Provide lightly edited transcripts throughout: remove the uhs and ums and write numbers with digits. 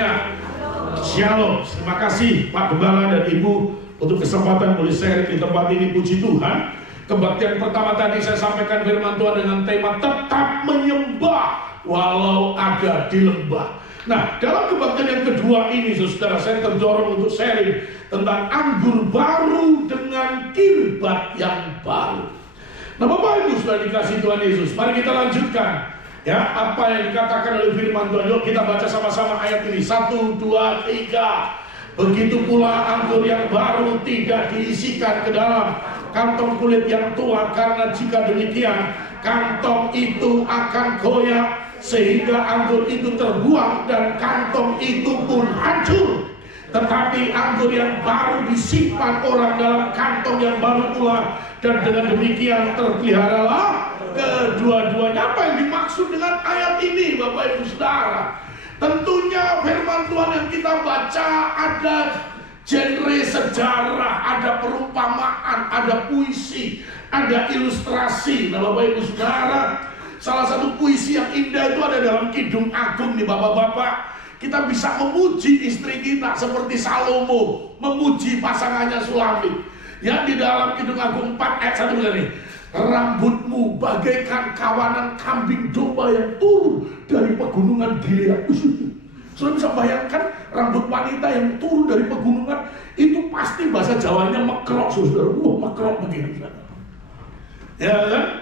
semuanya. Shalom. Terima kasih Pak Gembala dan Ibu untuk kesempatan boleh share di tempat ini. Puji Tuhan. Kebaktian pertama tadi saya sampaikan firman Tuhan dengan tema tetap menyembah walau ada di lembah. Nah, dalam kebaktian yang kedua ini saudara, saya terdorong untuk sharing tentang anggur baru dengan kirbat yang baru. Nah, Bapak Ibu sudah dikasih Tuhan Yesus, mari kita lanjutkan ya apa yang dikatakan oleh firman Tuhan. Yuk kita baca sama-sama ayat ini. 1, 2, 3. Begitu pula anggur yang baru tidak diisikan ke dalam kantong kulit yang tua, karena jika demikian kantong itu akan goyah sehingga anggur itu terbuang dan kantong itu pun hancur. Tetapi anggur yang baru disimpan orang dalam kantong yang baru pula, dan dengan demikian terpeliharalah kedua-duanya. Apa yang dimaksud dengan ayat ini Bapak Ibu Saudara? Tentunya firman Tuhan yang kita baca ada genre sejarah, ada perumpamaan, ada puisi, ada ilustrasi. Nah Bapak Ibu Saudara, salah satu puisi yang indah itu ada dalam Kidung Agung nih Bapak-bapak. Kita bisa memuji istri kita seperti Salomo memuji pasangannya Sulami. Ya, di dalam Kidung Agung 4 ayat 1 begini. Rambutmu bagaikan kawanan kambing domba yang turun dari pegunungan Gilead. Sudah bisa bayangkan rambut wanita yang turun dari pegunungan itu pasti bahasa Jawanya mekrok, saudara. Wah, mekrok begini. Ya kan?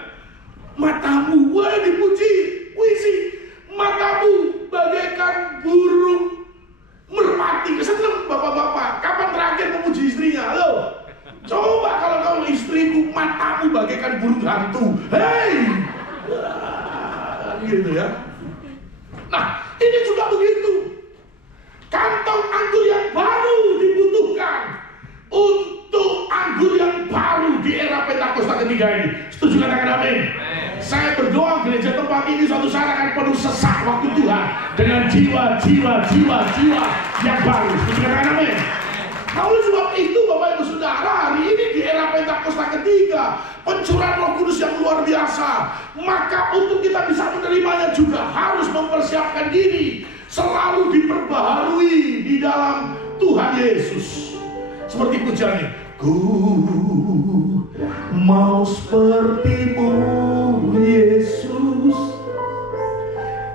Matamu, wah dipuji, puisi. Matamu bagaikan burung merpati. Seneng bapak-bapak. Kapan terakhir memuji istrinya? Halo? Coba kalau kamu istriku, matamu bagaikan burung hantu. Hei! Gitu ya. Nah, ini juga begitu. Kantong anggur yang baru dibutuhkan untuk anggur yang baru di era Pentakosta ketiga ini. Setuju katakan amin? Saya berdoa gereja tempat ini suatu saat akan penuh sesak waktu Tuhan dengan jiwa yang baru. Setuju katakan amin? Nah, oleh sebab itu Bapak Ibu Saudara, hari ini di era Pentakosta ketiga, pencurahan Roh Kudus yang luar biasa. Maka untuk kita bisa menerimanya juga harus mempersiapkan diri, selalu diperbaharui di dalam Tuhan Yesus. Seperti pujiannya, ku mau seperti-Mu Yesus,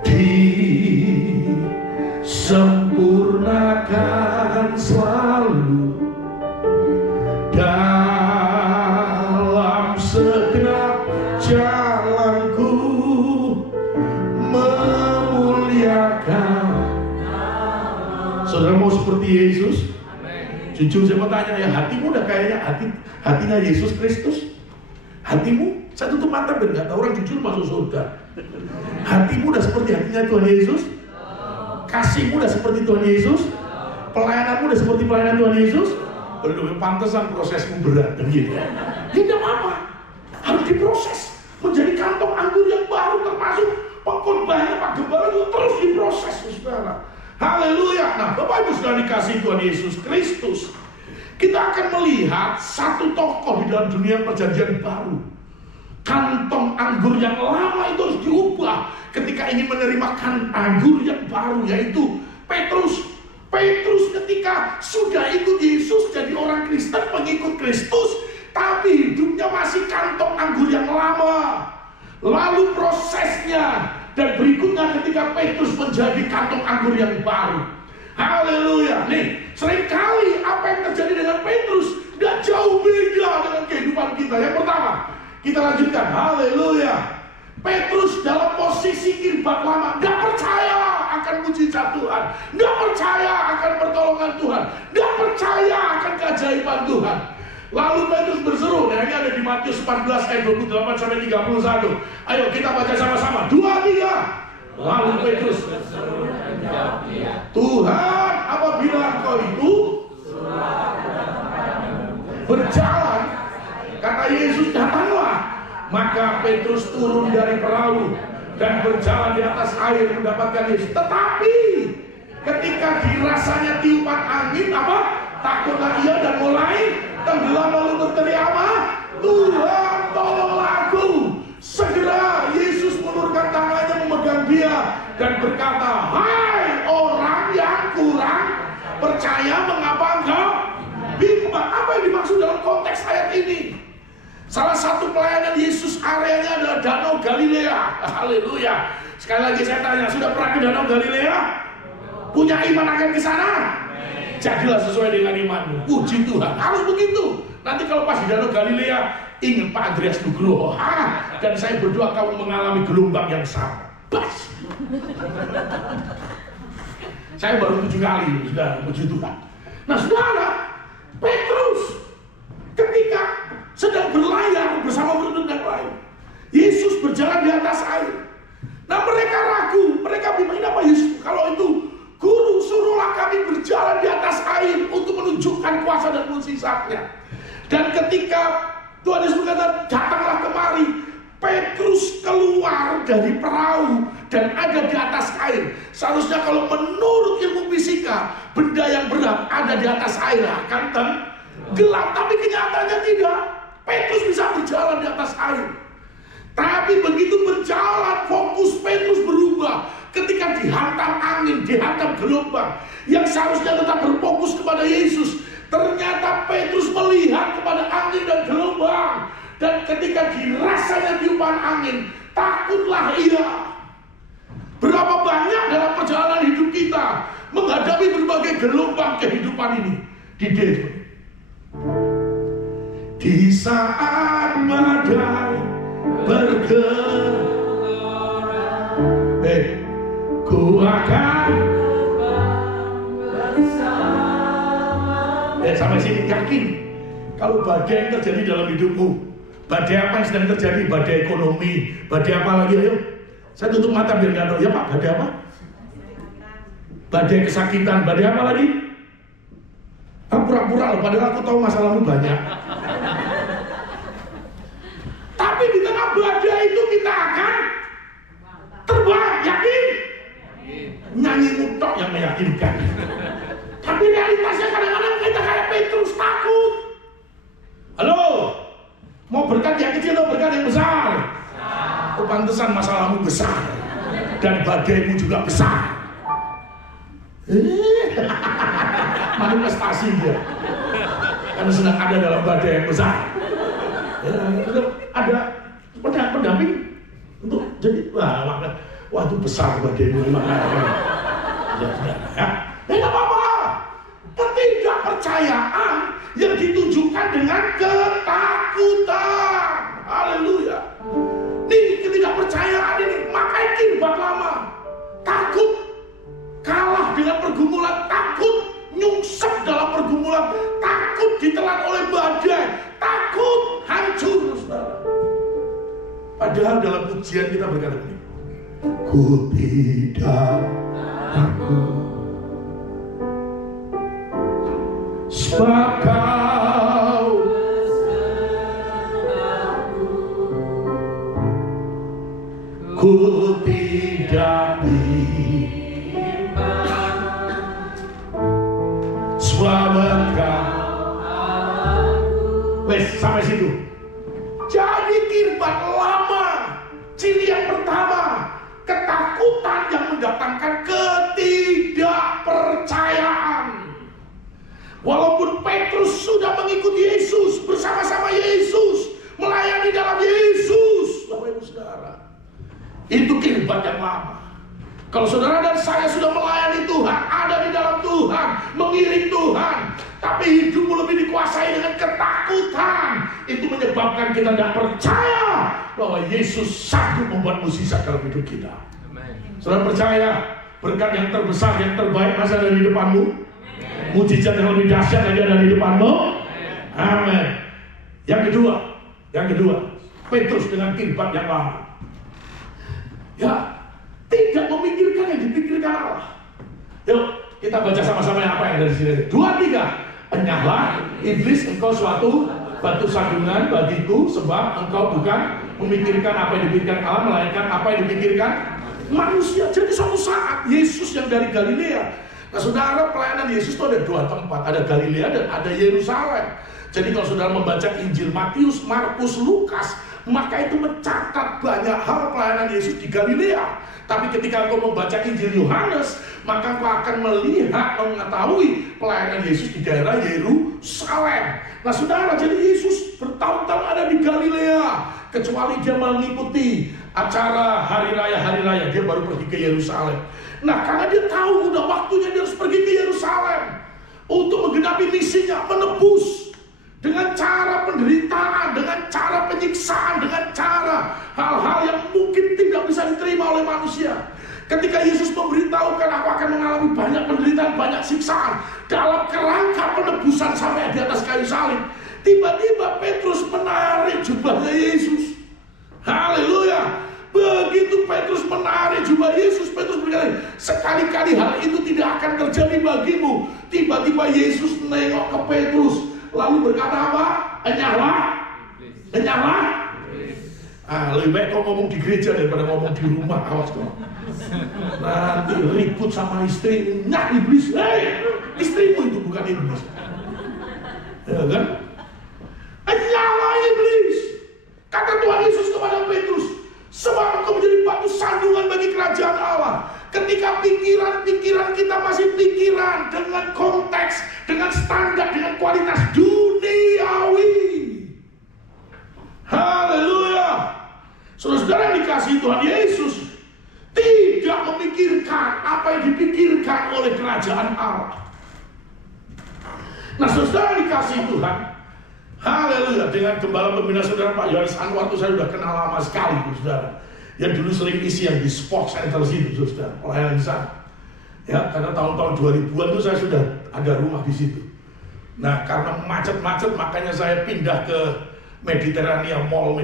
disempurnakan selalu dalam segenap jalanku, memuliakan. Saudara mau seperti Yesus? Jujur saya mau tanya ya, hatimu udah kayaknya hatinya Yesus Kristus? Hatimu, saya tutup mata biar nggak tahu orang jujur masuk surga. Hatimu udah seperti hatinya Tuhan Yesus? Kasihmu udah seperti Tuhan Yesus? Pelayananmu udah seperti pelayanan Tuhan Yesus? Belum, pantesan prosesmu berat dan gitu ya. Tidak apa-apa, harus diproses menjadi kantong anggur yang baru, termasuk pengorbanannya Pak Gembala juga terus diproses, saudara. Haleluya. Nah, Bapak Ibu sudah dikasih Tuhan Yesus Kristus, kita akan melihat satu tokoh di dalam dunia perjanjian baru. Kantong anggur yang lama itu harus diubah ketika ingin menerima anggur yang baru, yaitu Petrus. Petrus ketika sudah ikut Yesus jadi orang Kristen, pengikut Kristus, tapi hidupnya masih kantong anggur yang lama. Lalu prosesnya dan berikutnya ketika Petrus menjadi kantong anggur yang baru. Haleluya. Nih, seringkali apa yang terjadi dengan Petrus tidak jauh beda dengan kehidupan kita. Yang pertama, kita lanjutkan. Haleluya. Petrus dalam posisi kirbat lama, tidak percaya akan mujizat Tuhan, tidak percaya akan pertolongan Tuhan, tidak percaya akan keajaiban Tuhan. Lalu Petrus berseru, nah ini ada di Matius 14 ayat 28 sampai 31. Ayo kita baca sama-sama. 2, 3. Lalu Petrus berseru dan jawab dia, Tuhan, apabila Engkau itu berjalan, kata Yesus, datanglah. Maka Petrus turun dari perahu dan berjalan di atas air mendapatkan Yesus. Tetapi ketika dirasanya tiupan angin, apa? Takutlah ia dan mulai tenggelam, lalu berteriak apa? Tuhan, tolonglah aku. Segera Yesus menurunkan tangannya memegang dia dan berkata, hai orang yang kurang percaya, mengapa engkau bingung? Apa yang dimaksud dalam konteks ayat ini? Salah satu pelayanan Yesus areanya adalah Danau Galilea. Haleluya. Sekali lagi saya tanya, sudah pernah ke Danau Galilea? Punya iman akan ke sana? Jadilah sesuai dengan imanmu. Puji Tuhan, harus begitu. Nanti kalau pas di Danau Galilea, ingat Pak Andreas Nugroho. Dan saya berdoa kamu mengalami gelombang yang sama. Bas. Saya baru 7 kali, sudah, puji Tuhan. Nah saudara, Petrus ketika sedang berlayar bersama murid yang lain, Yesus berjalan di atas air. Nah mereka ragu, mereka bilang, apa Yesus? Kalau itu Guru, suruhlah kami berjalan di atas air untuk menunjukkan kuasa dan mukjizatnya. Dan ketika Tuhan Yesus berkata, datanglah kemari, Petrus keluar dari perahu dan ada di atas air. Seharusnya kalau menurut ilmu fisika, benda yang berat ada di atas air akan tenggelam. Tapi kenyataannya tidak. Petrus bisa berjalan di atas air. Tapi begitu berjalan, fokus Petrus berubah. Ketika dihantam angin, dihantam gelombang, yang seharusnya tetap berfokus kepada Yesus, ternyata Petrus melihat kepada angin dan gelombang. Dan ketika dirasanya tiupan angin, takutlah ia. Berapa banyak dalam perjalanan hidup kita menghadapi berbagai gelombang kehidupan ini. Di saat badai bergelora, ku akan bersama. Sampai sini yakin kalau badai yang terjadi dalam hidupmu, badai apa yang sedang terjadi? Badai ekonomi, badai apa lagi? Ayo, saya tutup mata biar nggak tahu. Ya Pak, badai apa? Badai kesakitan, badai apa lagi? Pura-pura loh, padahal aku tahu masalahmu banyak. Tapi di tengah badai itu kita akan terbang, yakin? Nyanyi mutok yang meyakinkan. Tapi realitasnya kadang-kadang kita kayak Petrus, takut. Halo, mau berkat yang kecil atau berkat yang besar? Oh, pantesan masalahmu besar dan badaimu juga besar. Manifestasi dia, karena sedang ada dalam badai yang besar. Ada pendamping untuk jadi wah itu besar badaimu. Ya, tidak apa-apa. Ketidakpercayaan yang ditunjukkan dengan ketakutan. Haleluya. Nih ketidakpercayaan ini makai kirbat lama. Takut kalah dengan pergumulan, takut nyungsep dalam pergumulan, takut ditelan oleh badai, takut hancur, saudara. Padahal dalam ujian kita berkata begini, ku tidak takut, sebab kau bersamaku, ku tidak bimbang, sebab engkau. Wes, sampai situ. Jadi kirbat lama, ciri yang pertama, ketakutan yang mendatangkan ketidakpercayaan. Walaupun Petrus sudah mengikuti Yesus, bersama-sama Yesus, melayani dalam Yesus, Bapak Ibu Saudara, itu kirbat yang lama. Kalau saudara dan saya sudah melayani Tuhan, ada di dalam Tuhan, mengiring Tuhan, tapi hidupmu lebih dikuasai dengan ketakutan, itu menyebabkan kita tidak percaya bahwa Yesus sanggup membuat mukjizat dalam hidup kita. Saudara percaya berkat yang terbesar, yang terbaik masih ada di depanmu? Mukjizat yang lebih dahsyat lagi ada di depanmu? Amin. Yang kedua, Petrus dengan kirbat yang lama, ya, tidak memikirkan yang dipikirkan Allah. Yuk, kita baca sama-sama yang apa yang ada di sini. 2, 3. Enyahlah iblis, engkau suatu batu sandungan bagiku, sebab engkau bukan memikirkan apa yang dipikirkan Allah, melainkan apa yang dipikirkan manusia. Jadi suatu saat Yesus yang dari Galilea. Nah saudara, pelayanan Yesus itu ada 2 tempat, ada Galilea dan ada Yerusalem. Jadi kalau saudara membaca Injil Matius, Markus, Lukas, maka itu mencatat banyak hal pelayanan Yesus di Galilea. Tapi ketika engkau membaca Injil Yohanes, maka engkau akan melihat, mengetahui pelayanan Yesus di daerah Yerusalem. Nah saudara, jadi Yesus bertahun-tahun ada di Galilea, kecuali dia mengikuti acara hari raya, dia baru pergi ke Yerusalem. Nah karena dia tahu udah waktunya dia harus pergi ke Yerusalem untuk menggenapi misinya, menebus dengan cara penderitaan, dengan cara penyiksaan, dengan cara hal-hal yang mungkin tidak bisa diterima oleh manusia. Ketika Yesus memberitahukan, aku akan mengalami banyak penderitaan, banyak siksaan dalam kerangka penebusan sampai di atas kayu salib, tiba-tiba Petrus menarik jubahnya Yesus. Haleluya. Begitu Petrus menarik jubah Yesus, Petrus berkata, sekali-kali hal itu tidak akan terjadi bagimu. Tiba-tiba Yesus nengok ke Petrus, lalu berkata apa? Enyahlah. Lebih baik kau ngomong di gereja daripada ngomong di rumah. Awas kau. Nanti ribut sama istri, nah iblis. Istrimu itu bukan iblis. Ya kan? Enyahlah iblis. Kata Tuhan Yesus kepada Petrus, sebab engkau menjadi batu sandungan bagi kerajaan Allah. Ketika pikiran-pikiran kita masih pikiran dengan konteks, dengan standar, dengan kualitas duniawi. Haleluya. Saudara-saudara yang dikasihi Tuhan Yesus, tidak memikirkan apa yang dipikirkan oleh kerajaan Allah. Nah saudara dikasihi Tuhan, haleluya, dengan gembala pembina saudara Pak Yohanes Anwar itu saya sudah kenal lama sekali, saudara. Yang dulu sering isi yang di Sports Center situ, saudara, pelayanan di sana. Ya, karena tahun-tahun 2000-an itu saya sudah ada rumah di situ. Nah, karena macet-macet makanya saya pindah ke Mediterania Mall,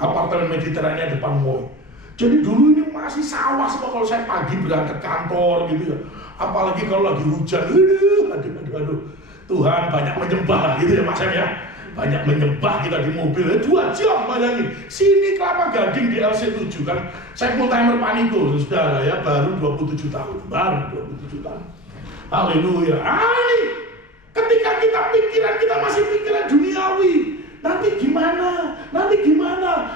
apartemen Mediterania depan mall. Jadi dulu ini masih sawah semua kalau saya pagi berangkat kantor gitu ya. Apalagi kalau lagi hujan, aduh. Tuhan banyak menyembah gitu ya Mas Sam ya. Banyak menyembah kita di mobil 2 jam bayangin. Sini Kelapa Gading di LC7 kan. Saya full timer Paniko saudara ya, baru 27 tahun. Haleluya. Ketika pikiran kita masih pikiran duniawi. Nanti gimana?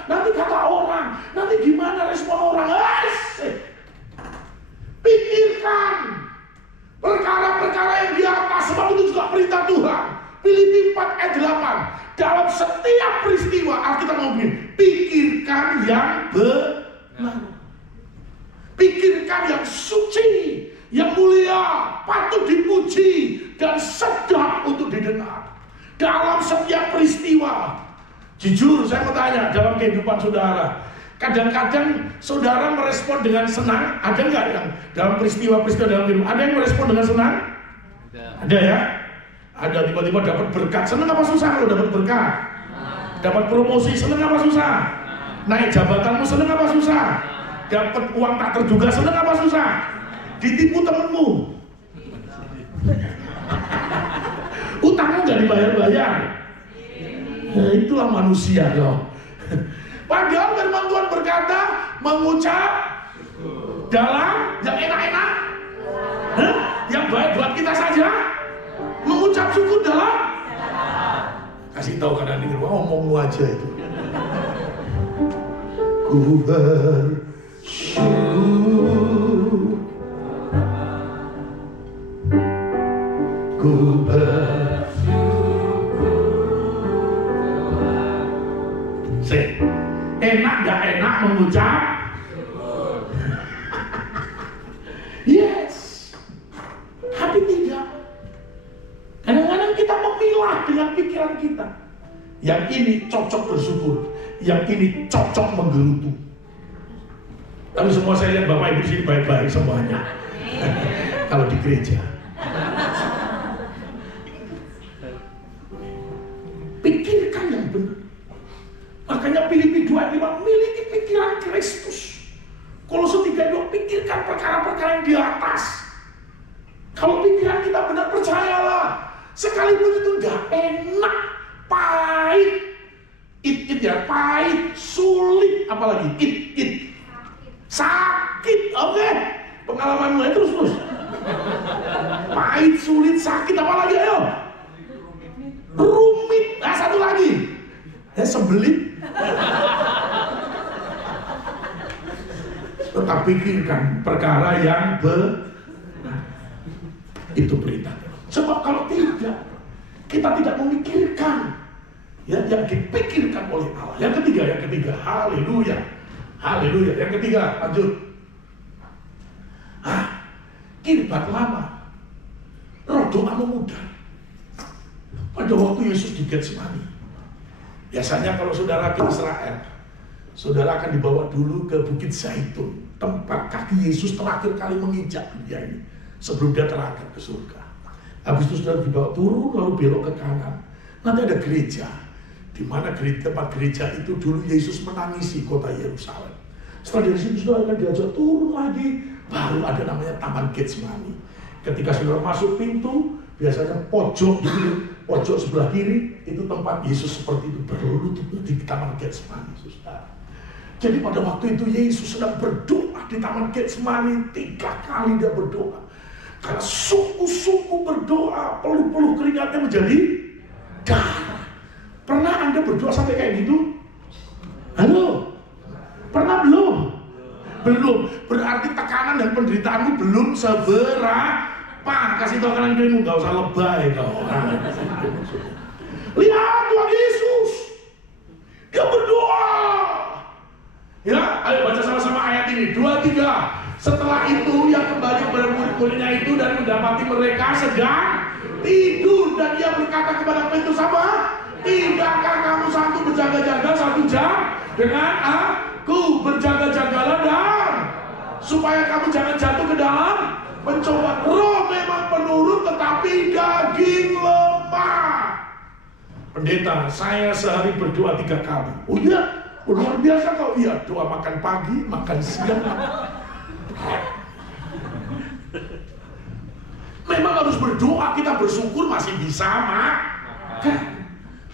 Nanti kata orang. Nanti gimana respon orang? Pikirkan perkara-perkara yang di atas, sebab itu juga perintah Tuhan. Filipi 4 ayat 8. Dalam setiap peristiwa Alkitab ngomongin, pikirkan yang benar, pikirkan yang suci, yang mulia, patut dipuji, dan sedap untuk didengar. Dalam setiap peristiwa, jujur saya mau tanya, dalam kehidupan saudara, kadang-kadang saudara merespon dengan senang, ada nggak yang dalam peristiwa-peristiwa dalam hidup, ada yang merespon dengan senang? Ada ya? Ada tiba-tiba dapat berkat, senang apa susah kalau dapat berkat? Dapat promosi, senang apa susah? Naik jabatanmu, senang apa susah? Dapat uang tak terduga, senang apa susah? Ditipu temenmu, utangmu nggak dibayar-bayar. Nah, itulah manusia loh. Padahal firman Tuhan berkata, mengucap dalam yang enak-enak, yang baik buat kita saja, mengucap syukur dalam. Kasih tahu kanan ini, ngomongmu aja itu. Ku bersyukur, ku bersyukur. Enak gak enak mengucap? Yes. Tapi tidak. Kadang-kadang kita memilah dengan pikiran kita. Yang ini cocok bersyukur, yang ini cocok menggerutu. Tapi semua saya lihat Bapak Ibu di sini baik-baik semuanya. Kalau di gereja. Pikirkan yang benar. Makanya Filipi 2:5, miliki pikiran Kristus. Kolose 3:2, pikirkan perkara-perkara yang di atas. Kalau pikiran kita benar, percayalah, sekalipun itu gak enak, pahit, ya, pahit, sulit, apalagi sakit, oke? Pengalaman mulai terus. Pahit, sulit, sakit, apalagi, ayo? Rumit, nah satu lagi, sembelit. Tetap pikirkan perkara yang benar. Itu perintah. Sebab kalau tidak, kita tidak memikirkan yang dipikirkan oleh Allah. Yang ketiga, haleluya. Haleluya. Yang ketiga, lanjut. Kirbat lama, roh doa memudar. Pada waktu Yesus di Getsemani, biasanya kalau saudara ke Israel, saudara akan dibawa dulu ke Bukit Zaitun, tempat kaki Yesus terakhir kali menginjak dunia ini, sebelum dia terangkat ke surga. Habis itu saudara dibawa turun, lalu belok ke kanan. Nanti ada gereja, di mana tempat gereja itu dulu Yesus menangisi kota Yerusalem. Setelah dari situ saudara akan diajak turun lagi, baru ada namanya Taman Getsemani. Ketika saudara masuk pintu, biasanya pojok sebelah kiri itu tempat Yesus seperti itu berlutut di Taman Getsemani, saudara. Jadi pada waktu itu Yesus sedang berdoa di Taman Getsemani, 3 kali dia berdoa. Karena sungguh-sungguh berdoa, peluh-peluh keringatnya menjadi darah. Pernah Anda berdoa sampai kayak gitu? Halo? Pernah belum? Belum. Berarti tekanan dan penderitaanmu belum seberapa. Kasih tahu kanan kirimu, gak usah lebay kau. Lihat Tuhan Yesus, dia berdoa. Ya, ayo baca sama-sama ayat ini. 2, 3. Setelah itu ia kembali kepada murid-muridnya itu dan mendapati mereka sedang tidur, dan ia berkata kepada Petrus, apa? Tidakkah kamu satu berjaga-jaga 1 jam dengan aku? Berjaga-jagalah dan supaya kamu jangan jatuh ke dalam mencoba. Roh memang penurut tetapi daging lemah. Pendeta, saya sehari berdoa 3 kali. Oh iya? Luar biasa kau. Iya, doa makan pagi, makan siang. Memang harus berdoa, kita bersyukur masih bisa makan.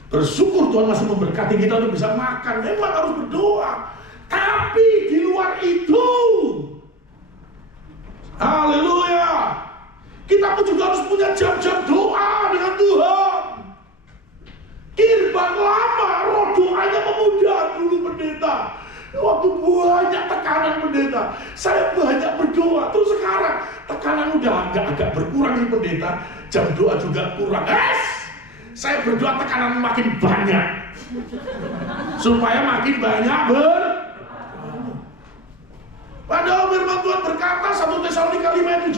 Bersyukur Tuhan masih memberkati kita untuk bisa makan. Memang harus berdoa. Tapi di luar itu, haleluya, kita pun juga harus punya jam-jam doa dengan Tuhan. Kirbat lama, roh doanya memudar dulu pendeta. Waktu banyak tekanan pendeta, saya banyak berdoa. Terus sekarang tekanan udah agak berkurang nih pendeta, jam doa juga kurang. Saya berdoa tekanan makin banyak, supaya makin banyak Padahal firman Tuhan berkata 1 Tesalonika 5:17,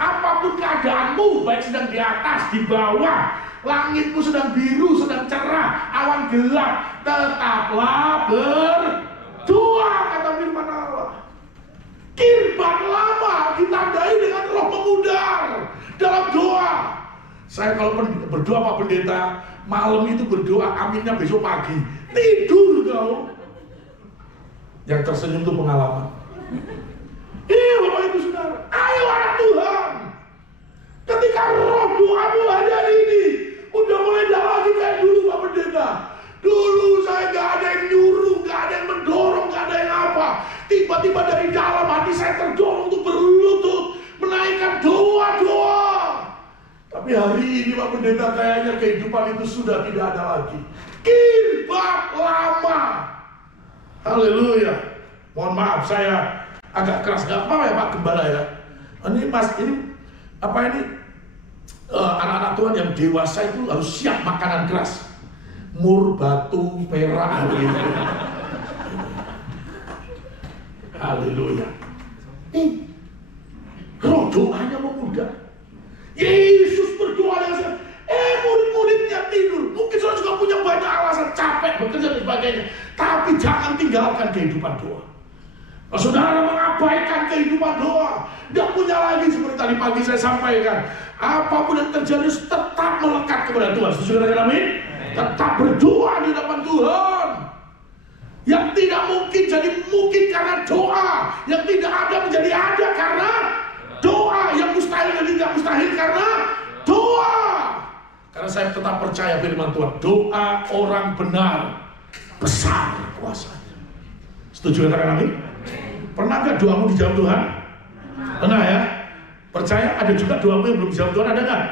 apapun keadaanmu, baik sedang di atas, di bawah, langitmu sedang biru, sedang cerah, awan gelap, tetaplah berdoa, kata firman Allah. Kirbat lama ditandai dengan roh memudar dalam doa. Saya kalau berdoa Pak Pendeta, malam itu berdoa, aminnya besok pagi. Tidur kau. Yang tersenyum itu pengalaman. Bapak Ibu Saudara, ayo anak Tuhan. Ketika roh doamu hari ini udah mulai lagi kayak dulu Pak Pendeta. Dulu saya gak ada yang nyuruh, gak ada yang mendorong, gak ada yang apa. Tiba-tiba dari dalam hati saya terdorong untuk berlutut menaikkan doa-doa. Tapi hari ini Pak Pendeta kayaknya kehidupan itu sudah tidak ada lagi. Kirbat lama. Haleluya. Mohon maaf saya agak keras, gak apa-apa ya Pak Gembala ya. Ini anak-anak Tuhan yang dewasa itu harus siap makanan keras. Mur, batu, perak. Haleluya. Roh doanya memudar. Yesus berdoa dengan murid-muridnya tidur. Mungkin saudara juga punya banyak alasan, capek, bekerja dan sebagainya. Tapi jangan tinggalkan kehidupan doa. Kalau saudara mengabaikan kehidupan doa, tidak punya lagi seperti tadi pagi saya sampaikan. Apapun yang terjadi tetap melekat kepada Tuhan. Setuju dengan amin? Tetap berdoa di depan Tuhan. Yang tidak mungkin jadi mungkin karena doa. Yang tidak ada menjadi ada karena doa. Yang mustahil jadi tidak mustahil karena doa. Karena saya tetap percaya firman Tuhan. Doa orang benar besar kuasanya. Setuju dengan amin? Pernah gak doamu dijawab Tuhan? Pernah ya? Percaya ada juga doamu yang belum dijawab Tuhan, ada gak?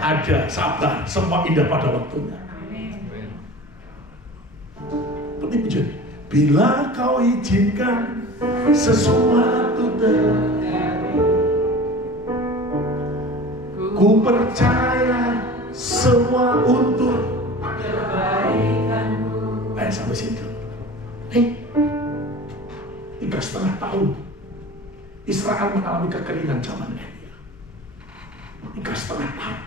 Ada, sabar, semua indah pada waktunya. Seperti pujian. Bila kau izinkan sesuatu terjadi, ku percaya semua untuk kebaikanmu. Baik, sampai situ. 3,5 tahun Israel mengalami kekeringan zaman Elia. 3,5 tahun.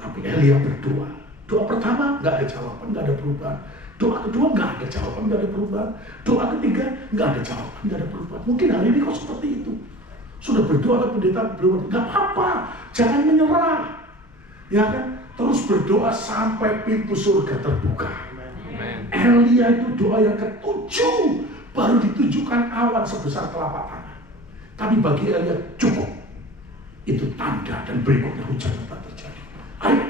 Tapi Elia berdoa. Doa pertama nggak ada jawaban, nggak ada perubahan. Doa kedua nggak ada jawaban, nggak ada perubahan. Doa ketiga nggak ada jawaban, nggak ada perubahan. Mungkin hari ini kau seperti itu. Sudah berdoa ke pendeta belum, nggak apa-apa, jangan menyerah. Ya kan? Terus berdoa sampai pintu surga terbuka. Elia itu doa yang ke-7 baru ditujukan awan sebesar telapak tangan. Tapi bagi Elia cukup. Itu tanda dan berikutnya hujan lebat terjadi. Ayo,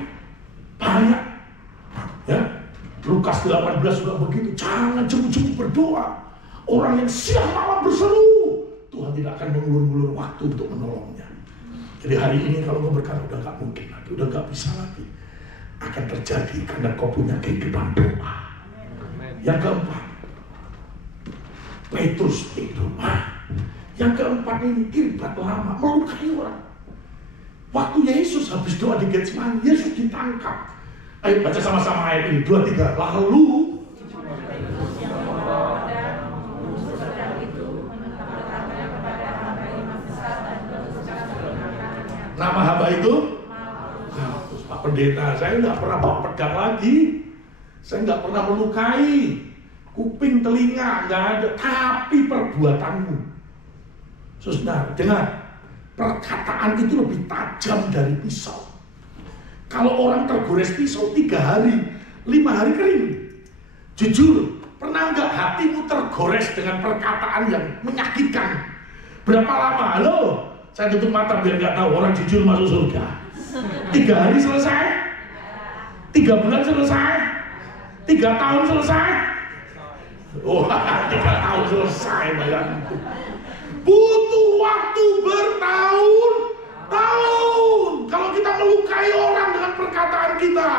banyak. Ya, Lukas 18 juga begitu. Jangan jemu-jemu berdoa. Orang yang siang malam berseru, Tuhan tidak akan mengulur-ulur waktu untuk menolongnya. Jadi hari ini kalau kau berkata udah gak mungkin lagi, udah gak bisa lagi, akan terjadi karena kau punya kehidupan doa. Yang keempat, Petrus itu. Yang keempat ini kirbat lama, melukai orang. Waktu Yesus habis doa di Getsemani, Yesus ditangkap. Ayo baca sama-sama ayat ini, 2, 3. Lalu nama hamba itu? Terus Pak Pendeta, saya nggak pernah bawa pedang lagi. Saya nggak pernah melukai. Kuping, telinga, nggak ada. Tapi perbuatanmu. Saudara, dengar. Perkataan itu lebih tajam dari pisau. Kalau orang tergores pisau 3 hari, 5 hari kering. Jujur, pernah nggak hatimu tergores dengan perkataan yang menyakitkan? Berapa lama? Halo? Saya tutup mata biar nggak tahu orang jujur masuk surga. 3 hari selesai? 3 bulan selesai? 3 tahun selesai? Wah, 3 tahun selesai, bayangin. Butuh waktu bertahun-tahun kalau kita melukai orang dengan perkataan kita.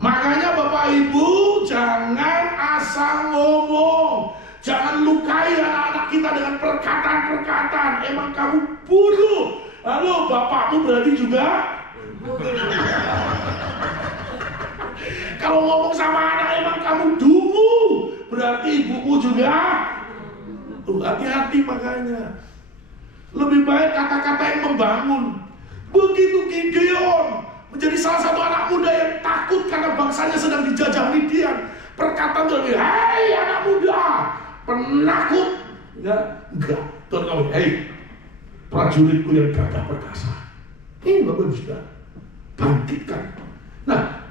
Makanya Bapak Ibu jangan asal ngomong. Jangan lukai anak-anak kita dengan perkataan-perkataan. Emang kamu bodoh. Halo, bapakmu berarti juga. Kalau ngomong sama anak emang kamu dungu, berarti ibumu juga. Hati-hati makanya. Lebih baik kata-kata yang membangun. Begitu Gideon menjadi salah satu anak muda yang takut karena bangsanya sedang dijajah Midian. Perkataan itu, hei anak muda, penakut. Enggak. Tuhan kamu, hei prajuritku yang gagah perkasa. Ini Bapak Ibu Saudara, bangkitkan. Nah,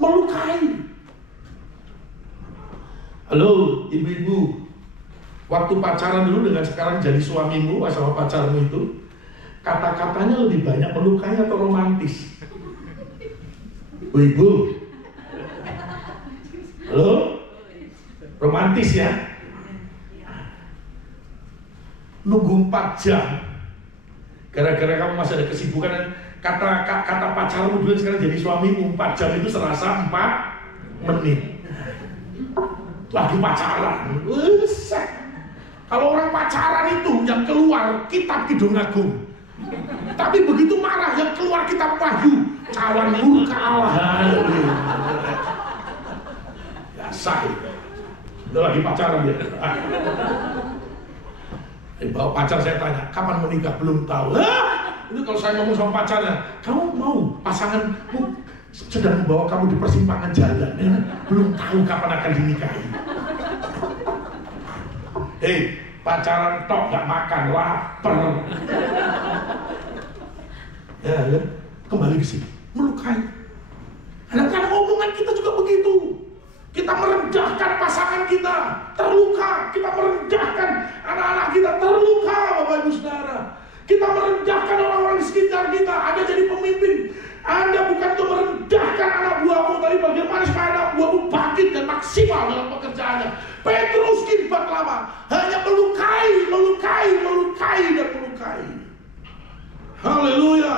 melukai. Halo ibu-ibu, waktu pacaran dulu dengan sekarang jadi suamimu sama pacarmu itu, kata-katanya lebih banyak melukai atau romantis? Ibu, halo, romantis ya? Nunggu 4 jam, gara-gara kamu masih ada kesibukan. Kata pacarmu dulu sekarang jadi suamimu, 4 jam itu serasa 4 menit. Lagi pacaran, kalau orang pacaran itu yang keluar kitab Kidung Agung, tapi begitu marah yang keluar kitab Wahyu, cawan murka Allah. Ya sah, itu lagi pacaran dia. Bawa pacar saya tanya, kapan menikah? Belum tahu. Itu kalau saya ngomong sama pacarnya, kamu mau pasanganmu sedang membawa kamu di persimpangan jalan, ya? Belum tahu kapan akan dinikahi. Hei, pacaran tok gak makan, lapar. Ya, kembali ke sini, melukai. Kadang-kadang omongan kita juga begitu. Kita merendahkan pasangan kita, terluka. Kita merendahkan anak-anak kita, terluka, Bapak Ibu Saudara. Kita merendahkan orang-orang di sekitar kita. Anda jadi pemimpin, Anda bukan untuk merendahkan anak buahmu, tapi bagaimana supaya anak buahmu bangkit dan maksimal dalam pekerjaannya. Petrus kirbat lama hanya melukai, dan melukai. Haleluya.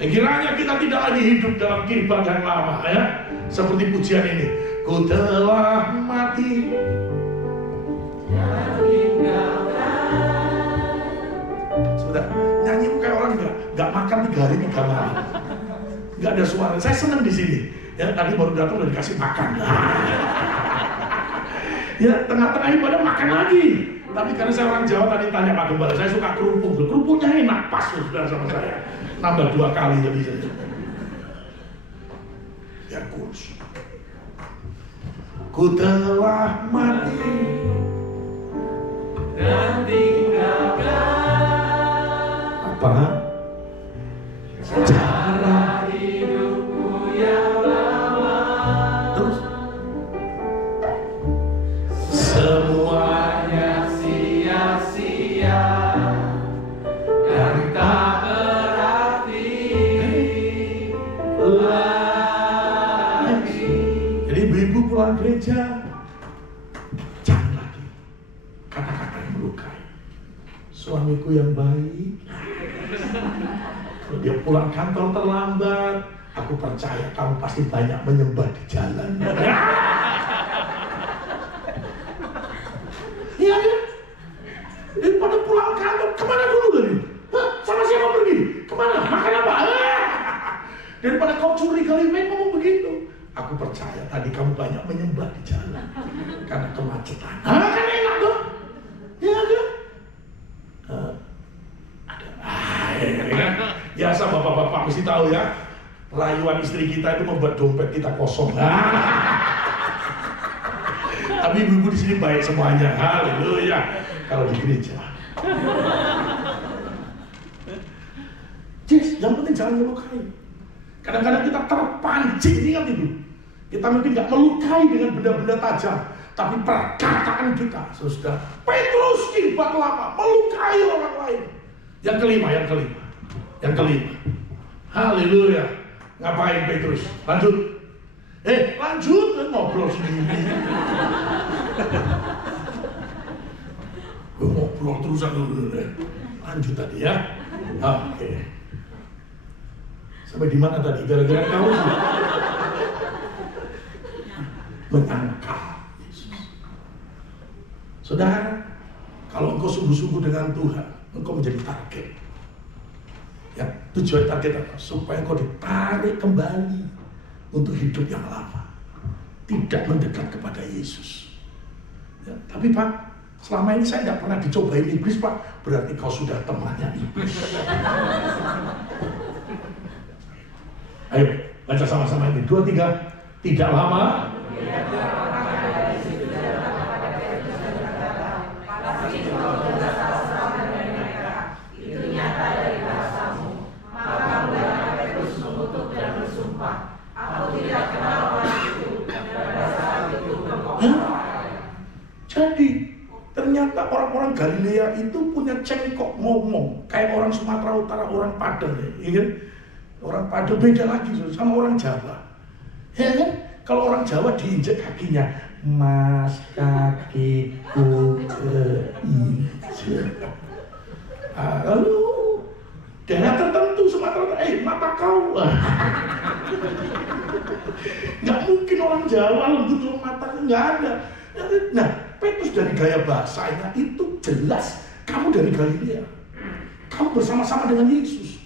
Kiranya kita tidak lagi hidup dalam kirbat yang lama, ya. Seperti pujian ini. Ku telah mati dan tinggalkan. Sudah, nyanyi kayak orang nggak makan 3 hari 3 malam. Nggak ada suara. Saya senang di sini. Ya, tadi baru datang udah dikasih makan. Ya, tengah-tengah ibadah makan lagi. Tapi karena saya orang Jawa tadi tanya Pak Gembala, saya suka kerupuk. Kerupuknya enak, pas sudah sama saya. Nambah 2 kali jadi saja. Ya kurus. Ku telah mati dan tinggalkan apa? Cara hidupku yang lama. Terus semuanya sia-sia dan tak berarti lagi. Jadi ibu-ibu pulang gereja, jangan lagi kata-kata yang melukai. Suamiku yang baik, kalau dia pulang kantor terlambat, aku percaya kamu pasti banyak menyembah di jalan. Iya kan? Daripada pulang kantor, kemana dulu tadi? Sama siapa pergi? Kemana? Makan apa? Daripada kau curigai ngomong begitu. Aku percaya tadi kamu banyak menyembah di jalan karena kemacetan. Kan enak dong? Iya kan? Biasa bapak-bapak mesti tahu ya, rayuan istri kita itu membuat dompet kita kosong. Tapi ibu-ibu di sini baik semuanya, haleluya. Kalau di gereja, yang penting jangan melukai. Kadang-kadang kita terpancing, ingat itu. Kita mungkin nggak melukai dengan benda-benda tajam, tapi perkataan kita, sudah. Petrus kibat lama melukai orang lain. Yang kelima, haleluya. Ngapain Petrus? Lanjut, ngobrol sendiri. Gue ngobrol terusan dulu. Lanjut tadi ya. Oke. Sampai di mana tadi? Gara-gara kamu menyangkal Yesus. Saudara, kalau engkau sungguh-sungguh dengan Tuhan, engkau menjadi target. Ya, tujuan target apa? Supaya engkau ditarik kembali untuk hidup yang lama, tidak mendekat kepada Yesus. Ya, tapi Pak, selama ini saya tidak pernah dicobain iblis, Pak. Berarti kau sudah temannya iblis. Ayo baca sama-sama ini. 2, 3. Tidak lama. Jadi ternyata orang-orang Galilea itu punya cengkok ngomong kayak orang Sumatera Utara, orang Padang, ya kan? Orang Padang beda lagi sama orang Jawa, ya kan? Kalau orang Jawa diinjek kakinya, mas kakiku keinjek. Lalu daerah tertentu Sumatera Utara, mata kau. Nggak mungkin orang Jawa lembut matanya, nggak ada. Nah, Petrus dari gaya bahasanya itu jelas kamu dari Galilea, kamu bersama-sama dengan Yesus.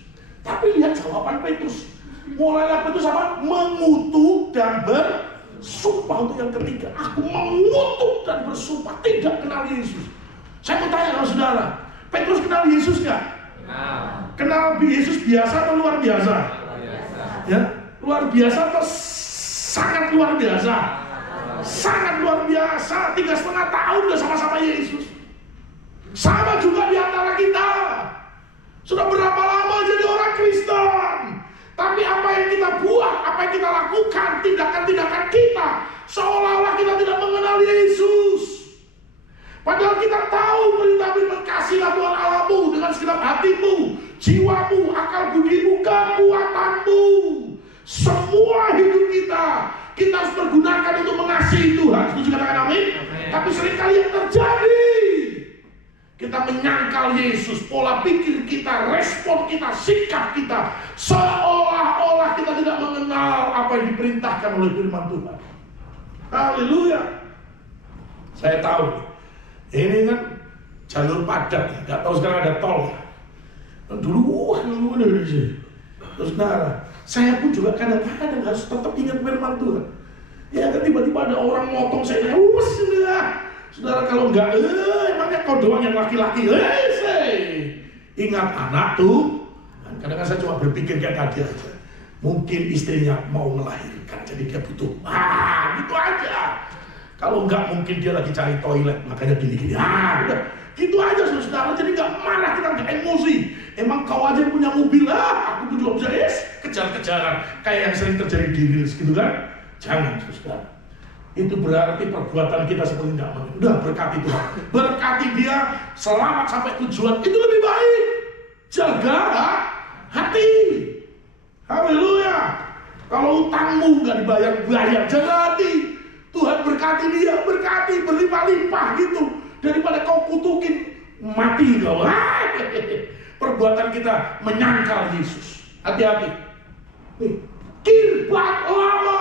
Tapi lihat jawaban Petrus. Mulailah Petrus apa? Mengutuk dan bersumpah untuk yang ketiga. Aku mengutuk dan bersumpah tidak kenal Yesus. Saya mau tanya sama saudara, Petrus kenal Yesus nggak? Kenal Yesus biasa atau luar biasa? Ya, luar biasa atau sangat luar biasa? Sangat luar biasa. 3,5 tahun udah sama-sama Yesus. Sama juga di antara kita. Sudah berapa lama jadi orang Kristen, tapi apa yang kita buat, apa yang kita lakukan, tindakan-tindakan kita seolah-olah kita tidak mengenal Yesus. Padahal kita tahu perintah berkasihlah Tuhan Allahmu dengan segenap hatimu, jiwamu, akal budimu, kekuatanmu. Semua hidup kita harus pergunakan untuk mengasihi Tuhan. Setuju katakan amin? Tapi seringkali yang terjadi, kita menyangkal Yesus, pola pikir kita, respon kita, sikap kita, seolah-olah kita tidak mengenal apa yang diperintahkan oleh firman Tuhan. Haleluya. Saya tahu ini kan jalur padat, nggak tahu sekarang ada tol. Dulu ini sih. Terus saya pun juga kadang-kadang harus tetap ingat firman Tuhan. Ya kan tiba-tiba ada orang motong saya, saudara kalau enggak, emangnya kau doang yang laki-laki? Ingat anak tuh. Kadang-kadang saya cuma berpikir kayak tadi aja. Mungkin istrinya mau melahirkan, jadi dia butuh. Gitu aja. Kalau enggak mungkin dia lagi cari toilet, makanya gini-gini. Udah. Gitu aja saudara, jadi enggak marah, kita enggak emosi. Emang kau aja punya mobil, aku pun juga bisa kejar-kejaran. Kayak yang sering terjadi di Reels gitu kan. Jangan saudara. Itu berarti perbuatan kita seperti tidak mau. Udah berkati Tuhan. Berkati dia selamat sampai tujuan. Itu lebih baik. Jaga hati. Haleluya. Kalau utangmu nggak dibayar, jaga hati. Tuhan berkati dia, berkati berlimpah-limpah gitu. Daripada kau kutukin, mati kau. Perbuatan kita menyangkal Yesus. Hati-hati. Nih, kirbat lama.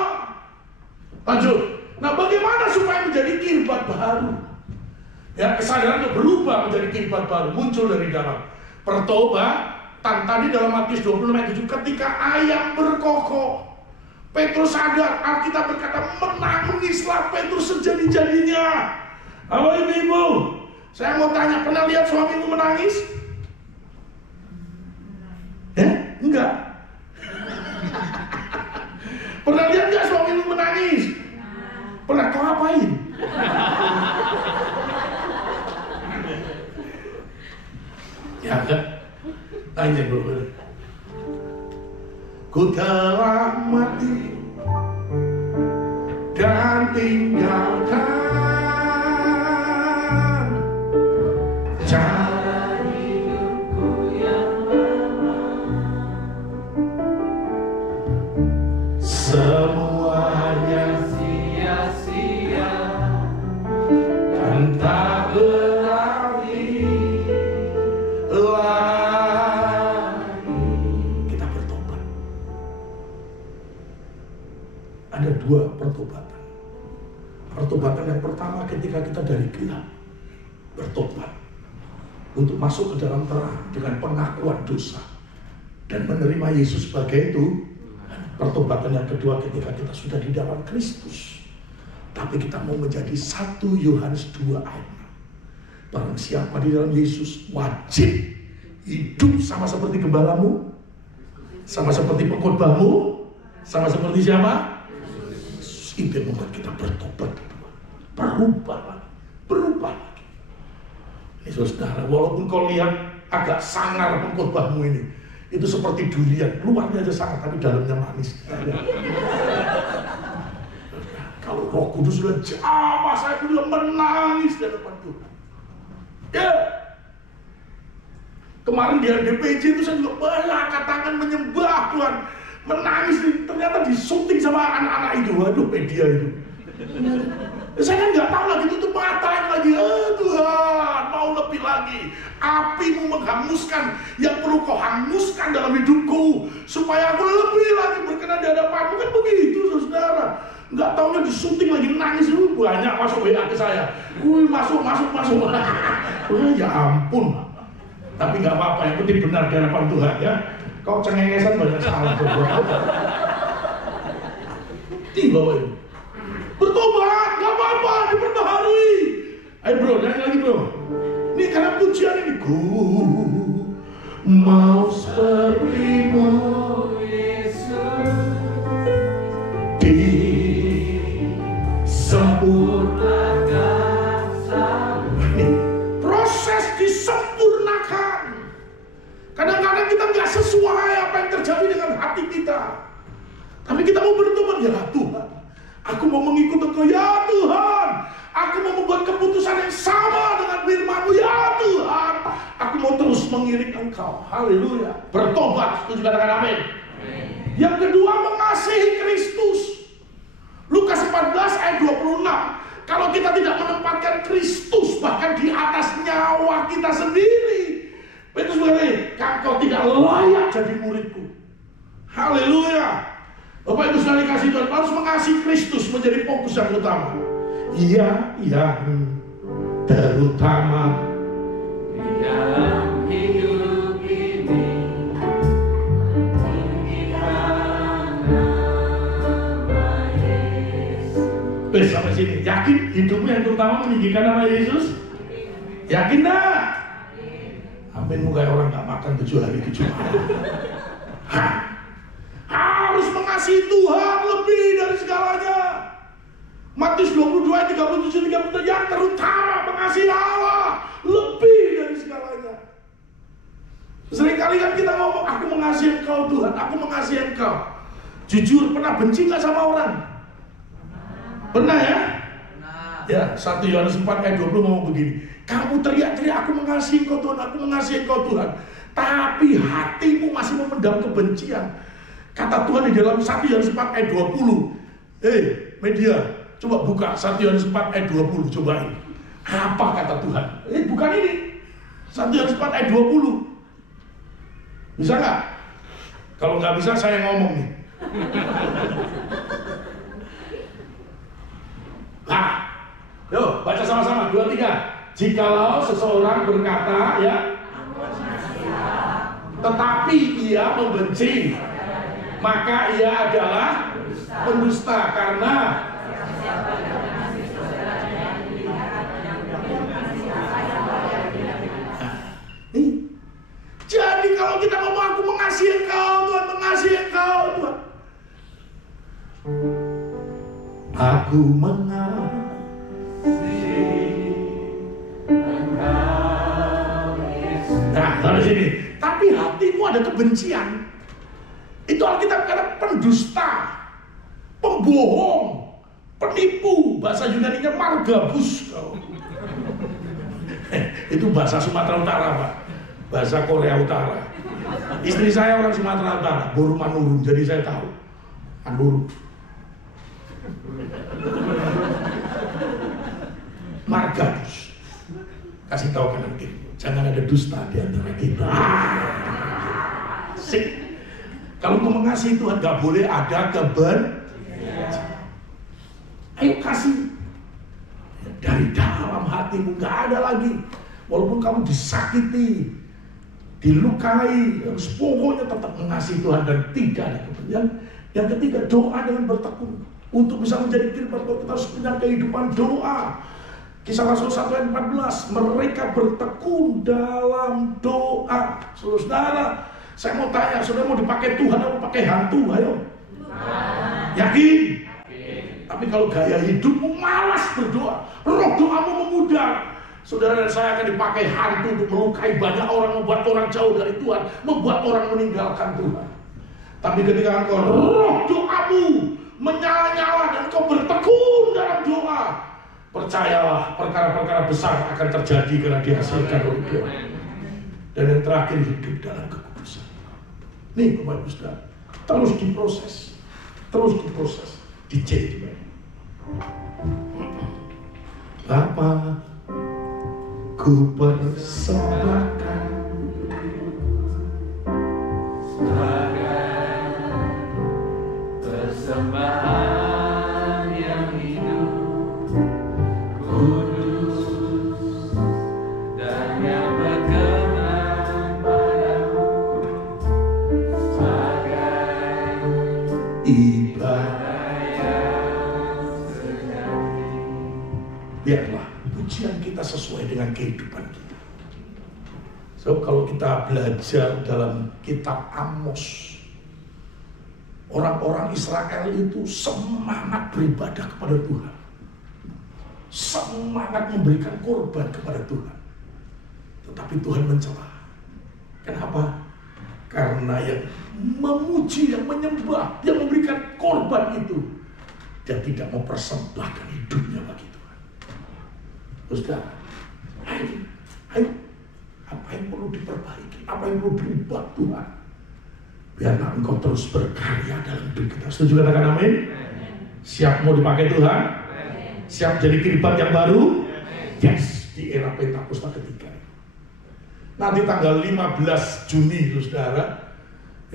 Lanjut. Nah, bagaimana supaya menjadi kirbat baru? Ya, kesadaran untuk berubah menjadi kirbat baru muncul dari dalam pertobatan. Tadi dalam Matius 26 ayat 7, ketika ayam berkokok, Petrus sadar, Alkitab berkata, menangislah Petrus sejadi-jadinya. Halo ibu-ibu, saya mau tanya, pernah lihat suamimu menangis? Enggak. Pernah lihat gak suamimu menangis? Pernah kau apain? Ya kan? Tanya dulu. Ku telah mati dan tinggalkan cara hidupku yang lama. Semuanya sia-sia dan tak berarti lagi. Kita bertobat. Ada dua pertobatan. Pertobatan yang pertama ketika kita dari gelap bertobat untuk masuk ke dalam terang dengan pengakuan dosa dan menerima Yesus sebagai itu. Pertobatan yang kedua ketika kita sudah di dalam Kristus, tapi kita mau menjadi 1 Yohanes 2 ayat 6. Barang siapa di dalam Yesus wajib hidup sama seperti gembalamu, sama seperti pengkhotbahmu, sama seperti siapa? Itu yang membuat kita bertobat, berubah lagi. Ini saudara, walaupun kau lihat agak sangar pengkhotbahmu ini, itu seperti durian, luarnya aja sangat tapi dalamnya manis. Kalau Roh Kudus sudah jamah, saya sudah menangis di depan Tuhan. Ya, kemarin di DPJ itu saya juga banyak angkat tangan menyembah Tuhan, menangis. Ternyata disunting sama anak-anak itu. Waduh, media itu. Saya kan nggak tahu lagi, tutup mata lagi. Tuhan, mau lebih lagi. Apimu menghanguskan yang perlu kau hanguskan dalam hidupku, supaya aku lebih lagi berkenan di hadapanmu. Kan begitu saudara. Nggak taunya disunting lagi, nangis dulu. Banyak masuk WA ke saya. Masuk. Ya ampun. Tapi nggak apa-apa, yang penting benar di hadapan Tuhan ya. Kau cengengesan banyak salah. Bawa ini. Bertobat, nggak apa-apa, diperbaharui. Ayo bro, nyanyi lagi bro. Ini karena pujian ini. Ku mau seperti-Mu Yesus, disempurnakan selalu. Proses disempurnakan. Kadang-kadang kita nggak sesuai apa yang terjadi dengan hati kita. Tapi kita mau bertobat, ya Tuhan, aku mau mengikut Engkau, ya Tuhan. Aku mau membuat keputusan yang sama dengan firman-Mu, ya Tuhan. Aku mau terus mengiring Engkau. Haleluya. Bertobat, setuju katakan amin. Yang kedua, mengasihi Kristus. Lukas 14 ayat 26. Kalau kita tidak menempatkan Kristus bahkan di atas nyawa kita sendiri, Petrus berkata, kau tidak layak jadi muridku. Haleluya. Bapak Ibu saudara dikasih Tuhan, harus mengasihi Kristus menjadi fokus yang utama. Iya, terutama di dalam hidup ini, tinggikan nama Yesus. Sampai sini, yakin hidupmu yang terutama meninggikan nama Yesus? Yakin dah? Amin. Muka orang gak makan 7 hari 7 malam. Harus mengasihi Tuhan lebih dari segalanya. Matius 22 ayat 37-38, yang terutama mengasihi Allah lebih dari segalanya. Seringkali kan kita ngomong, aku mengasihi Engkau Tuhan, aku mengasihi Engkau. Jujur, pernah benci gak sama orang? Pernah ya? Ya, 1 Yohanes 4 ayat 20 ngomong begini, kamu teriak-teriak, aku mengasihi Engkau Tuhan, aku mengasihi Engkau Tuhan, tapi hatimu masih memendam kebencian. Kata Tuhan di dalam 1 Yohanes 4 ayat 20. Media, coba buka 1 Yohanes 4 ayat 20, cobain. Apa kata Tuhan? Bukan ini. 1 Yohanes 4 ayat 20. Bisa nggak? Kalau nggak bisa saya ngomong nih. Nah, yuk baca sama-sama 2, 3. Jikalau seseorang berkata ya, tetapi ia membenci, maka ia adalah pendusta, karena jadi kalau kita ngomong aku mengasihi Engkau Tuhan, mengasihi Engkau Tuhan, aku mengasihi Engkau Yesus. Nah, sampai sini. Tapi hatimu ada kebencian. Itu Alkitab kata pendusta, pembohong, penipu. Bahasa Yunaninya margabus. Itu bahasa Sumatera Utara, Pak. Bahasa Korea Utara. Istri saya orang Sumatera Utara, Boru Manurung, jadi saya tahu. Manurung. Margabus. Kasih tahu kanan kiri, jangan ada dusta di antara kita. Sik. Kalau mau mengasihi Tuhan gak boleh ada ayo kasih dari dalam hatimu, gak ada lagi. Walaupun kamu disakiti, dilukai, harus pokoknya tetap mengasihi Tuhan dan tidak ada kebencian. Yang ketiga, doa dengan bertekun. Untuk bisa menjadi firman Tuhan, kita harus punya kehidupan doa. Kisah Rasul 1 ayat 14, mereka bertekun dalam doa. Saudara, saya mau tanya, saudara mau dipakai Tuhan atau pakai hantu? Ayo. Yakin? Tapi kalau gaya hidupmu malas berdoa, roh doamu memudar, saudara dan saya akan dipakai hantu untuk melukai banyak orang, membuat orang jauh dari Tuhan, membuat orang meninggalkan Tuhan. Tapi ketika engkau roh doamu menyala-nyala dan engkau bertekun dalam doa, percayalah perkara-perkara besar akan terjadi karena dihasilkan oleh doa. Dan yang terakhir, hidup dalam kekudusan. Nih Bapak Ibu Saudara, terus diproses, dicek. Bapa, ku persembahkan sebagai persembahan yang hidup, kudus dan yang berkenan padamu, sebagai ibadah yang sejati. Biarlah pujian kita sesuai dengan kehidupan kita. So, kalau kita belajar dalam kitab Amos, orang-orang Israel itu semangat beribadah kepada Tuhan, semangat memberikan korban kepada Tuhan. Tetapi Tuhan mencela. Kenapa? Karena yang memuji, yang menyembah, yang memberikan korban itu, dia tidak mempersembahkan hidupnya bagi Tuhan. Saudara, ayo, apa yang perlu diperbaiki, apa yang perlu diubah Tuhan, biarlah engkau terus berkarya dalam hidup kita. Setuju katakan amin? Siap mau dipakai Tuhan? Siap jadi kiribat yang baru? Yes, di era Pentakosta ketiga. Nanti tanggal 15 Juni, saudara,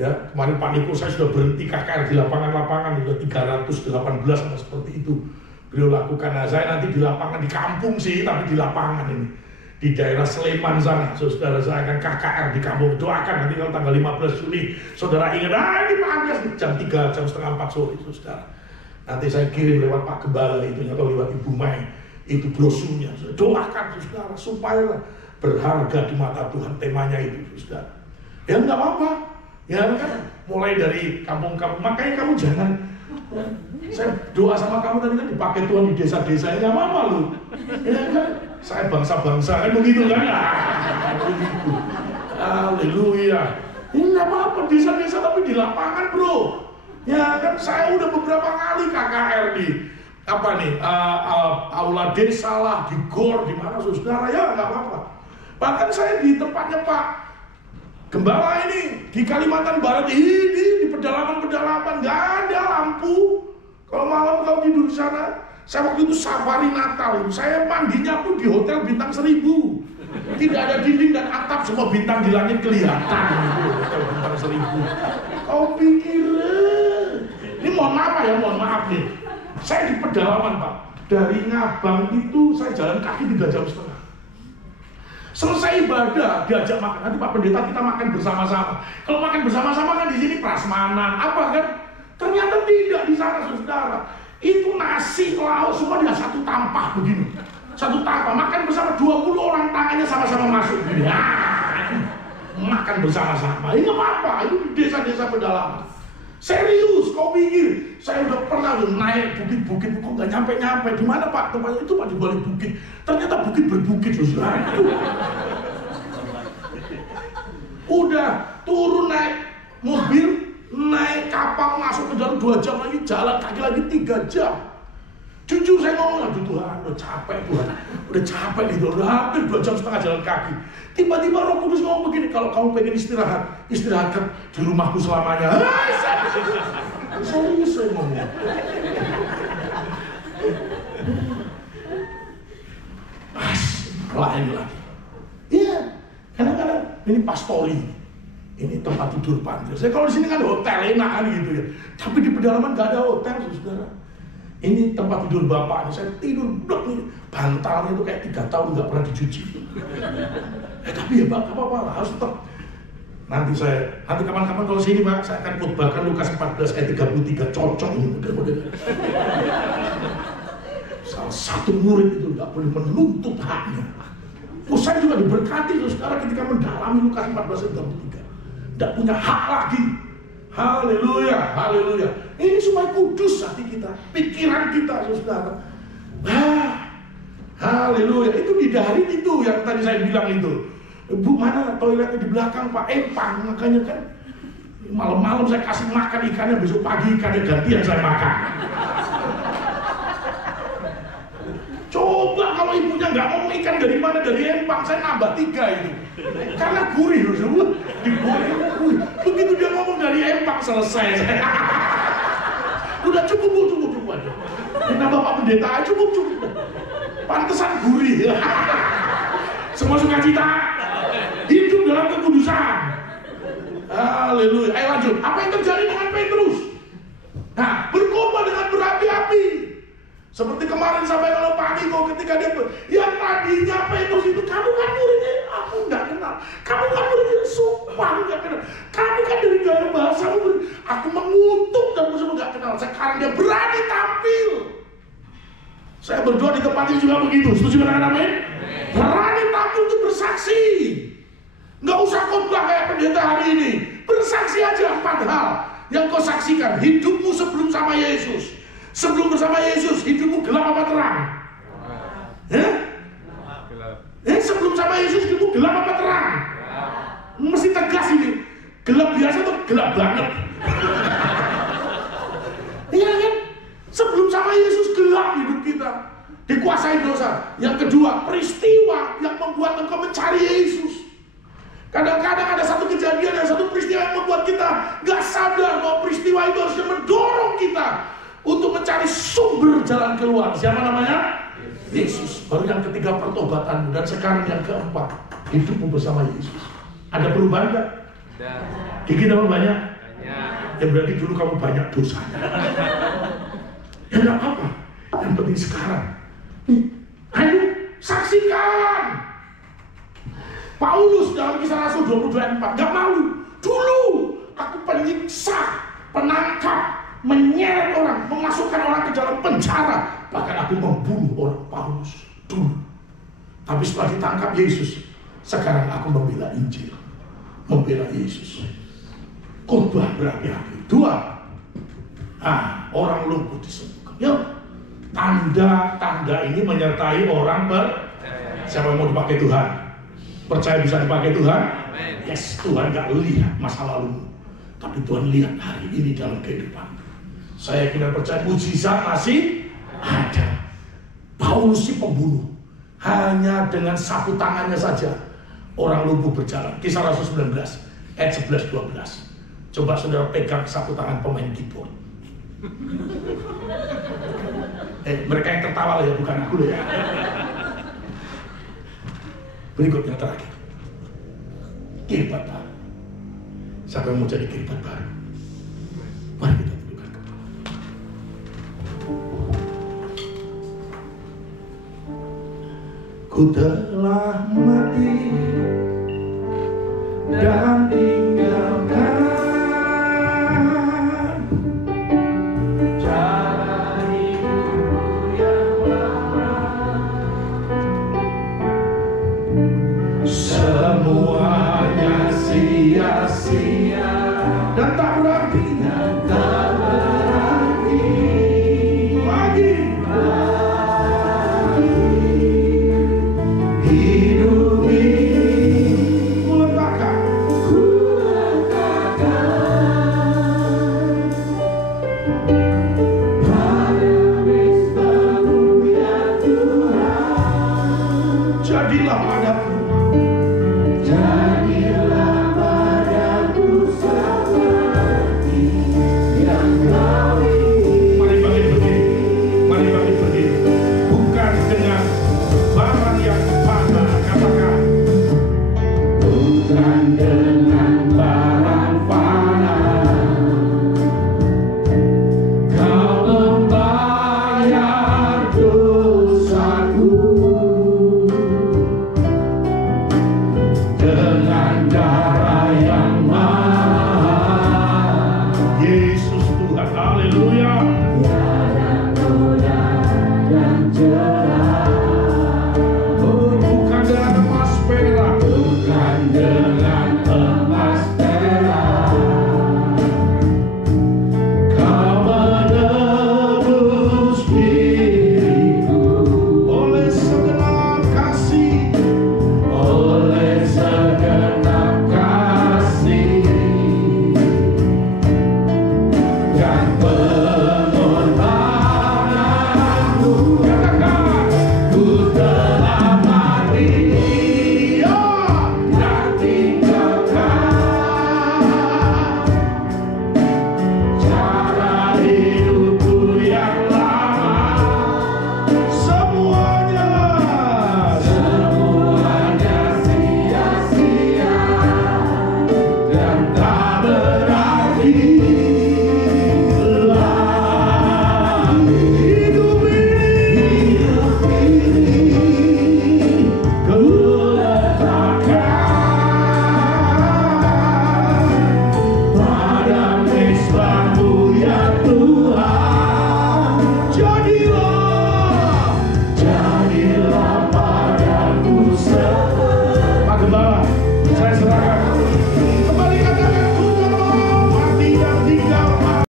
Ya, kemarin Pak Niko saya sudah berhenti KKR di lapangan-lapangan, sudah 318 sama seperti itu. Beliau lakukan. Nah, saya nanti di lapangan, di kampung sih, tapi di lapangan ini. Di daerah Sleman sana, saudara saya akan KKR di kampung. Doakan nanti kalau tanggal 15 Juni, saudara ingat, ini Pak Andreas jam 3, jam setengah 4 sore, saudara. Nanti saya kirim lewat Pak Gembala itu, atau lewat Ibu Mai, itu brosurnya. Doakan saudara, supaya berharga di mata Tuhan temanya itu, saudara. Ya nggak apa-apa. Ya kan, mulai dari kampung-kampung, makanya kamu jangan, saya doa sama kamu tadi kan dipakai Tuhan di desa-desa, ya nggak apa-apa loh. Ya kan, saya bangsa-bangsa kan begitu kan, begitu. Haleluya. Ini nggak apa-apa desa-desa tapi di lapangan bro. Ya kan, saya udah beberapa kali KKR di apa nih, aula desa lah, di gor, di mana saudara, ya nggak apa-apa. Bahkan saya di tempatnya Pak Gembala ini di Kalimantan Barat ini di pedalaman-pedalaman nggak ada lampu. Kalau malam kalau tidur di sana, saya waktu itu safari Natal, saya mandinya pun di hotel bintang 1000. Tidak ada dinding dan atap, semua bintang di langit kelihatan. Hotel bintang 1000. Kau pikir? Ini mohon maaf nih. Saya di pedalaman Pak. Dari Ngabang itu saya jalan kaki 3 jam setengah. Selesai ibadah, diajak makan. Nanti Pak Pendeta kita makan bersama-sama. Kalau makan bersama-sama kan di sini prasmanan, apa kan? Ternyata tidak di sana, saudara. Itu nasi, lauk semua dengan satu tampah begini. Satu tampah, makan bersama 20 orang tangannya sama-sama masuk begini. Makan bersama-sama. Ini apa-apa, itu di desa-desa pedalaman. Serius, kau pikir? Saya udah pernah naik bukit-bukit, kok nggak nyampe-nyampe. Di mana Pak? Tempatnya itu Pak di balik bukit. Ternyata bukit berbukit, saudara. Udah turun naik mobil, naik kapal masuk ke dalam 2 jam lagi, jalan kaki lagi 3 jam. Jujur saya ngomong, aduh Tuhan, udah capek Tuhan, udah capek nih, udah hampir 2 jam setengah jalan kaki. Tiba-tiba Roh Kudus ngomong begini, kalau kamu pengen istirahatkan di rumahku selamanya. Serius saya ngomong. Lain lagi. Iya, kadang-kadang ini pastori, ini tempat tidur pantai. Saya kalau di sini kan hotel enak kan gitu ya. Tapi di pedalaman nggak ada hotel, saudara. Ini tempat tidur bapak, saya tidur blok nih, bantalnya itu kayak 3 tahun nggak pernah dicuci. Tapi ya Pak, apa-apa lah, harus tetap. Nanti kapan-kapan kalau sini Pak, saya akan khotbahkan Lukas 14 ayat 33, cocok ini model-model. Salah satu murid itu nggak boleh menuntut haknya. Saya juga diberkati saudara ketika mendalami Lukas 14 ayat 33. Nggak punya hak lagi. Haleluya, haleluya. Ini supaya kudus hati kita, pikiran kita, saudara. Haleluya. Itu di daharin itu yang tadi saya bilang itu. Bu, mana toiletnya di belakang Pak? Empang, makanya kan malam-malam saya kasih makan ikannya, besok pagi ikannya gantian saya makan. Coba kalau ibunya nggak ngomong ikan dari mana, dari empang, saya nambah 3 itu. Karena gurih loh, semua digoreng. Begitu dia ngomong dari empang selesai. Udah cukup aja. Nambah Pak Pendeta cukup. Pantesan gurih. Semua sukacita, hidup dalam kekudusan. Haleluya. Ayo lanjut. Apa yang terjadi dengan Petrus? Nah, berkorban dengan berapi-api. Seperti kemarin sampai kalau Pak Niko ketika dia yang tadinya Petrus itu, kamu kan muridnya, aku nggak kenal. Kamu kan muridnya, sumpah nggak kenal. Kamu kan dari gaya bahasa, aku mengutuk dan semua nggak kenal. Sekarang dia berani tampil. Saya berdoa di tempat ini juga begitu. Setuju dengan amin? Berani tampil untuk bersaksi. Nggak usah khotbah kayak pendeta hari ini. Bersaksi aja 4 hal yang kau saksikan. Hidupmu sebelum sama Yesus. Sebelum bersama Yesus, hidupmu gelap apa terang? Sebelum sama Yesus, hidupmu gelap apa terang? Mesti tegas ini. Gelap biasa atau gelap banget? Iya kan? Sebelum sama Yesus gelap hidup kita, dikuasai dosa. Yang kedua, peristiwa yang membuat engkau mencari Yesus. Kadang-kadang ada satu kejadian, ada satu peristiwa yang membuat kita gak sadar bahwa peristiwa itu harusnya mendorong kita untuk mencari sumber jalan keluar. Siapa namanya? Yesus. Baru yang ketiga pertobatanmu, dan sekarang yang keempat, hidupmu bersama Yesus. Ada perubahan gak? Dikit apa banyak? Banyak. Ya berarti dulu kamu banyak dosanya. Ya nggak apa-apa. Yang penting sekarang. Ayo saksikan. Paulus dalam Kisah Rasul 22:4 nggak malu. Dulu aku penyiksa, penangkap, menyeret orang, memasukkan orang ke dalam penjara. Bahkan aku membunuh orang. Paulus dulu. Tapi setelah ditangkap Yesus, sekarang aku membela Injil, membela Yesus. Khotbah berapi-api. 2. Orang lumpuh disembuhkan. Yuk, tanda-tanda ini menyertai orang siapa yang mau dipakai Tuhan? Percaya bisa dipakai Tuhan? Yes, Tuhan gak lihat masa lalumu, tapi Tuhan lihat hari ini dalam kehidupan. Saya kira percaya mujizat masih ada. Paulus si pembunuh, hanya dengan sapu tangannya saja orang lumpuh berjalan. Kisah Rasul 19 ayat 11-12. Coba saudara pegang sapu tangan pemain keyboard. Mereka yang tertawa ya, bukan aku ya. Berikutnya terakhir, kiribat baru. Siapa yang mau jadi kiribat baru? Mari kita tundukkan kepala. Ku telah mati dan tinggalkan Cara hidup yang lama, semuanya sia-sia dan tak berarti.